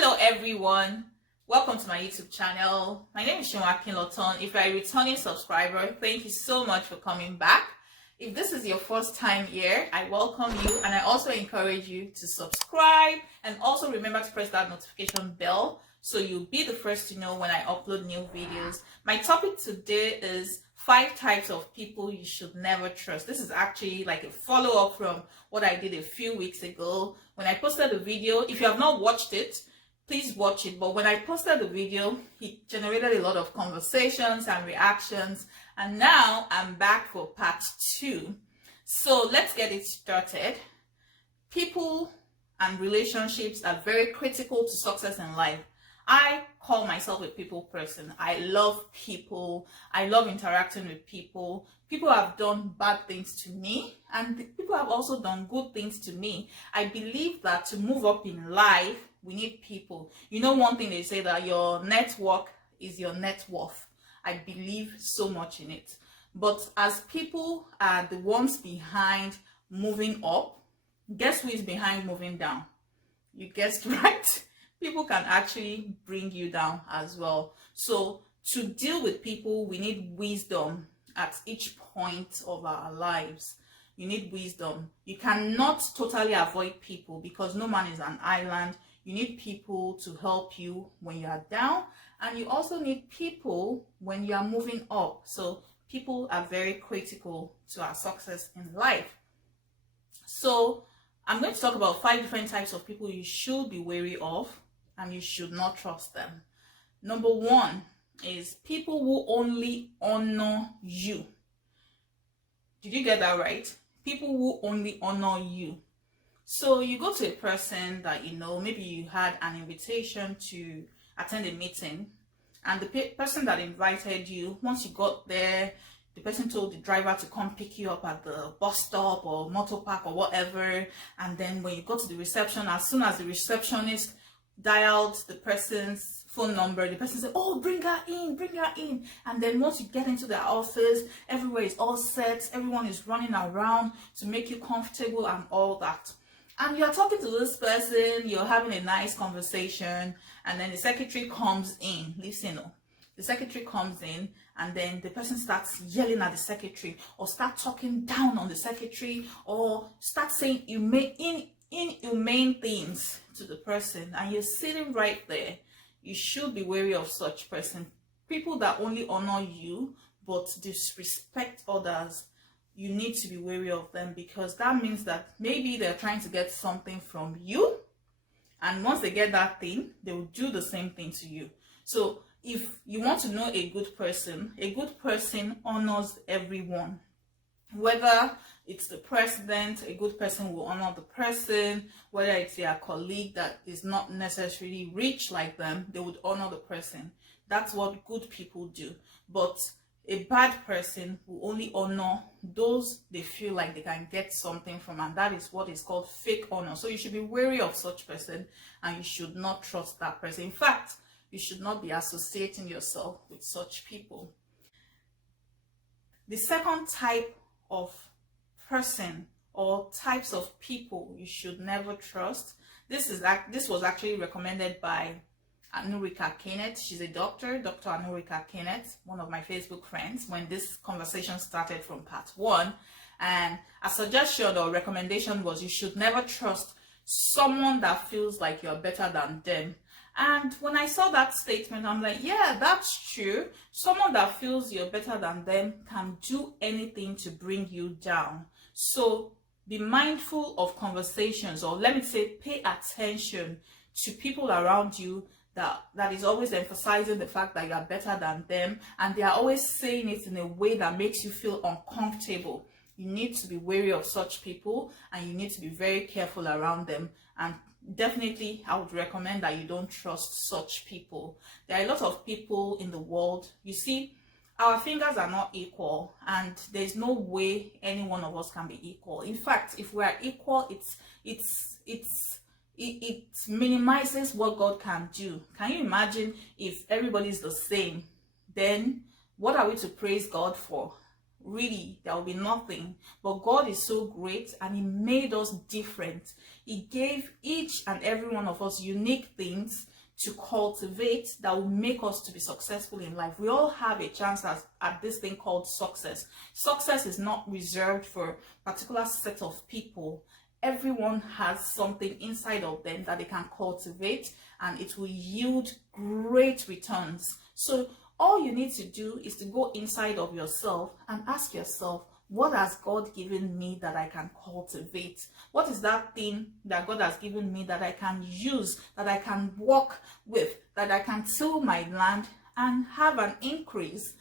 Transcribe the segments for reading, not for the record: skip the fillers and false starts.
Hello everyone, welcome to my YouTube channel. My name is Chinua Akinloton. If you're a returning subscriber, thank you so much for coming back. If this is your first time here, I welcome you and I also encourage you to subscribe and also remember to press that notification bell so you'll be the first to know when I upload new videos. My topic today is 5 types of people you should never trust. This is actually like a follow-up from what I did a few weeks ago when I posted the video. If you have not watched it, please watch it. But when I posted the video, it generated a lot of conversations and reactions, and now I'm back for part 2. So let's get it started. People and relationships are very critical to success in life. I call myself a people person. I love people. I love interacting with people. People have done bad things to me, and people have also done good things to me. I believe that to move up in life, we need people. You know, one thing they say that your network is your net worth. I believe so much in it. But as people are the ones behind moving up, guess who is behind moving down? You guessed right. People can actually bring you down as well. So to deal with people, we need wisdom at each point of our lives. You need wisdom. You cannot totally avoid people because no man is an island. You need people to help you when you are down, and you also need people when you are moving up. So people are very critical to our success in life. So I'm going to talk about 5 different types of people you should be wary of and you should not trust them. Number 1 is people who only honor you. Did you get that right? People who only honor you. So you go to a person that you know, maybe you had an invitation to attend a meeting, and the person that invited you, once you got there, the person told the driver to come pick you up at the bus stop or motor park or whatever, and then when you go to the reception, as soon as the receptionist dialed the person's phone number, the person said, "Oh, bring her in." And then once you get into the office, everywhere is all set, everyone is running around to make you comfortable and all that. And you're talking to this person, you're having a nice conversation, and then the secretary comes in. Listen, the secretary comes in, and then the person starts yelling at the secretary, or start talking down on the secretary, or start saying inhumane things to the person, and you're sitting right there. You should be wary of such person. People that only honor you but disrespect others, you need to be wary of them, because that means that maybe they're trying to get something from you, and once they get that thing, they will do the same thing to you. So if you want to know a good person honors everyone. Whether it's the president, a good person will honor the person. Whether it's their colleague that is not necessarily rich like them, they would honor the person. That's what good people do. But a bad person will only honor those they feel like they can get something from, and that is what is called fake honor. So you should be wary of such person, and you should not trust that person. In fact, you should not be associating yourself with such people. The second type of person or types of people you should never trust. This was actually recommended by Anurika Kenneth. She's a doctor, Dr. Anurika Kenneth, one of my Facebook friends, when this conversation started from part 1. And a suggestion or recommendation was you should never trust someone that feels like you're better than them. And when I saw that statement, I'm like, yeah, that's true. Someone that feels you're better than them can do anything to bring you down. So be mindful of conversations, or let me say, pay attention to people around you that is always emphasizing the fact that you are better than them, and they are always saying it in a way that makes you feel uncomfortable. You need to be wary of such people, and you need to be very careful around them. And definitely, I would recommend that you don't trust such people. There are a lot of people in the world. You see, our fingers are not equal, and there's no way any one of us can be equal. In fact, if we are equal, it minimizes what God can do. Can you imagine if everybody's the same? Then what are we to praise God for? really there will be nothing. But God is so great, and He made us different. He gave each and every one of us unique things to cultivate that will make us to be successful in life. We all have a chance at this thing called success. Success is not reserved for a particular set of people. Everyone has something inside of them that they can cultivate, and it will yield great returns. So all you need to do is to go inside of yourself and ask yourself, what has God given me that I can cultivate? What is that thing that God has given me that I can use, that I can work with, that I can till my land and have an increase?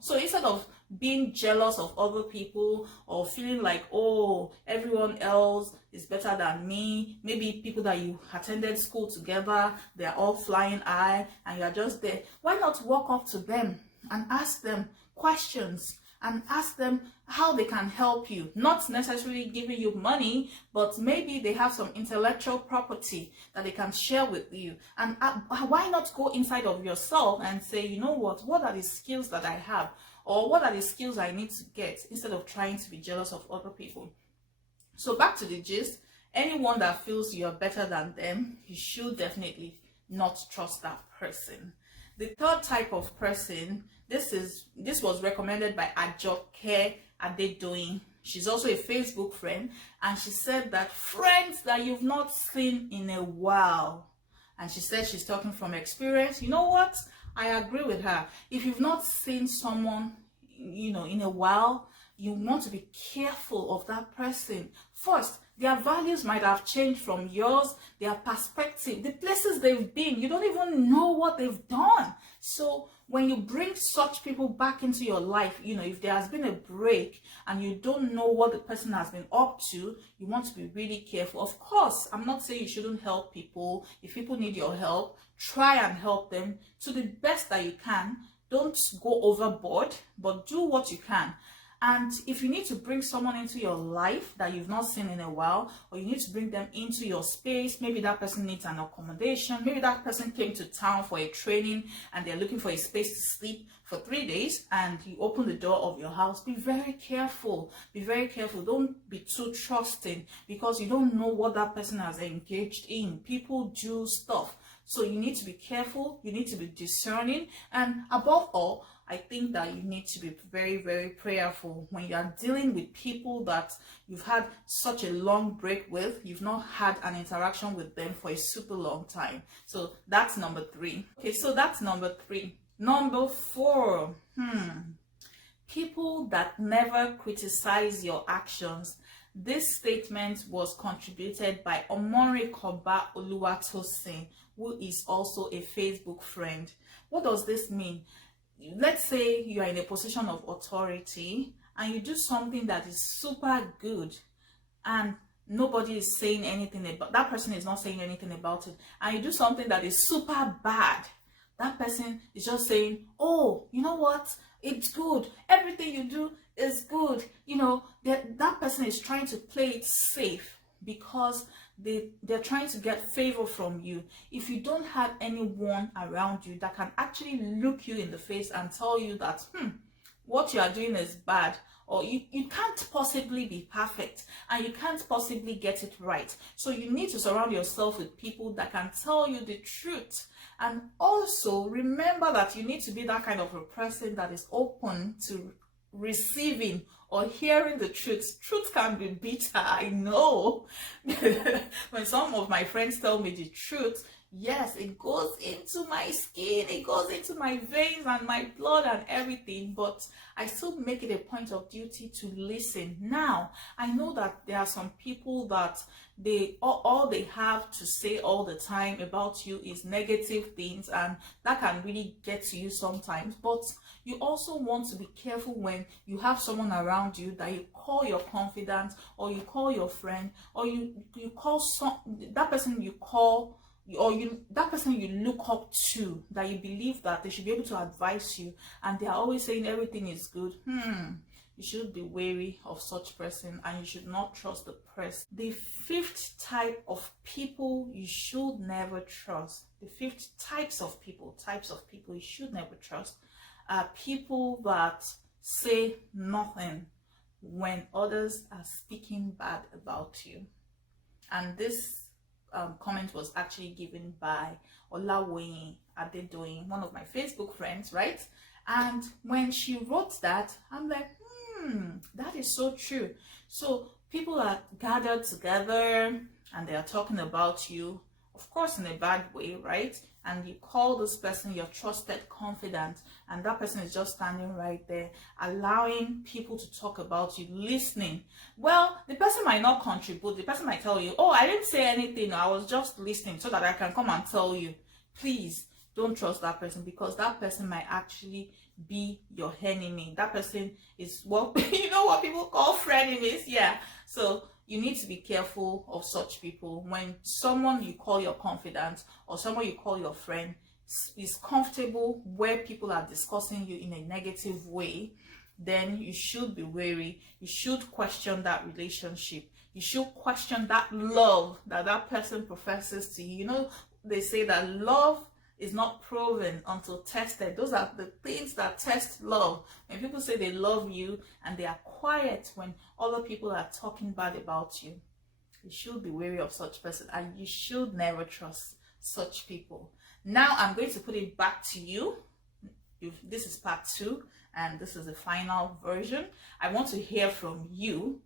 So instead of being jealous of other people or feeling like, oh, everyone else is better than me, maybe people that you attended school together, they're all flying high and you're just there, why not walk up to them and ask them questions and ask them how they can help you? Not necessarily giving you money, but maybe they have some intellectual property that they can share with you. And why not go inside of yourself and say, you know what are the skills that I have? Or what are the skills I need to get, instead of trying to be jealous of other people? So back to the gist, anyone that feels you are better than them, you should definitely not trust that person. The third type of person, this was recommended by Ajoke Adedoyin. She's also a Facebook friend, and she said that friends that you've not seen in a while. And she said she's talking from experience. You know what? I agree with her. If you've not seen someone, in a while, you want to be careful of that person. First, their values might have changed from yours, their perspective, the places they've been. You don't even know what they've done. So when you bring such people back into your life, if there has been a break and you don't know what the person has been up to, you want to be really careful. Of course, I'm not saying you shouldn't help people. If people need your help, try and help them to the best that you can. Don't go overboard, but do what you can. And if you need to bring someone into your life that you've not seen in a while, or you need to bring them into your space, maybe that person needs an accommodation, maybe that person came to town for a training and they're looking for a space to sleep for 3 days, and you open the door of your house, be very careful. Be very careful. Don't be too trusting, because you don't know what that person has engaged in. People do stuff. So you need to be careful, you need to be discerning, and above all, I think that you need to be very, very prayerful when you are dealing with people that you've had such a long break with. You've not had an interaction with them for a super long time. So that's number 3. Okay, so that's number 3. Number 4, people that never criticize your actions. This statement was contributed by Omori Koba Oluwatosin, who is also a Facebook friend. What does this mean? Let's say you are in a position of authority and you do something that is super good and nobody is saying anything about that person is not saying anything about it, and you do something that is super bad. That person is just saying, oh, you know what, it's good, everything you do is good. That person is trying to play it safe because they're trying to get favor from you. If you don't have anyone around you that can actually look you in the face and tell you that what you are doing is bad, or you can't possibly be perfect and you can't possibly get it right, so you need to surround yourself with people that can tell you the truth. And also remember that you need to be that kind of a person that is open to receiving or hearing the truth. Truth can be bitter, I know. When some of my friends tell me the truth, yes, it goes into my skin, it goes into my veins and my blood and everything, but I still make it a point of duty to listen. Now, I know that there are some people that all they have to say all the time about you is negative things, and that can really get to you sometimes. But you also want to be careful when you have someone around you that you call your confidant, or you call your friend, or you call that person you call, or that person you look up to, that you believe that they should be able to advise you, and they are always saying everything is good. You should be wary of such person, and you should not trust the person. The 5th type of people you should never trust. The 5th types of people you should never trust are people that say nothing when others are speaking bad about you. And this comment was actually given by Olawoyin Adedoyin, one of my Facebook friends, right? And when she wrote that, I'm like, that is so true. So people are gathered together and they are talking about you, of course in a bad way, right? And you call this person your trusted confidant, and that person is just standing right there, allowing people to talk about you, listening. Well, the person might not contribute. The person might tell you, oh, I didn't say anything, I was just listening so that I can come and tell you. Please don't trust that person, because that person might actually be your enemy. That person is what you know what people call frenemies. Yeah. So you need to be careful of such people. When someone you call your confidant or someone you call your friend is comfortable where people are discussing you in a negative way, then you should be wary. You should question that relationship. You should question that love that that person professes to you. You know, they say that love is not proven until tested. Those are the things that test love. When people say they love you and they are quiet when other people are talking bad about you, you should be wary of such person, and you should never trust such people. Now I'm going to put it back to you. This is part 2 and this is the final version. I want to hear from you.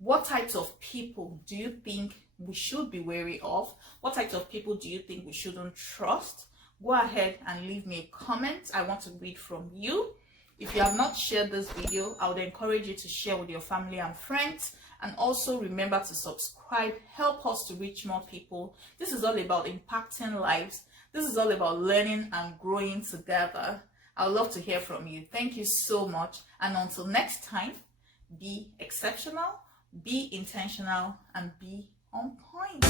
What types of people do you think we should be wary of? What types of people do you think we shouldn't trust? Go ahead and leave me a comment. I want to read from you. If you have not shared this video, I would encourage you to share with your family and friends. And also remember to subscribe. Help us to reach more people. This is all about impacting lives. This is all about learning and growing together. I would love to hear from you. Thank you so much. And until next time, be exceptional, be intentional, and be on point.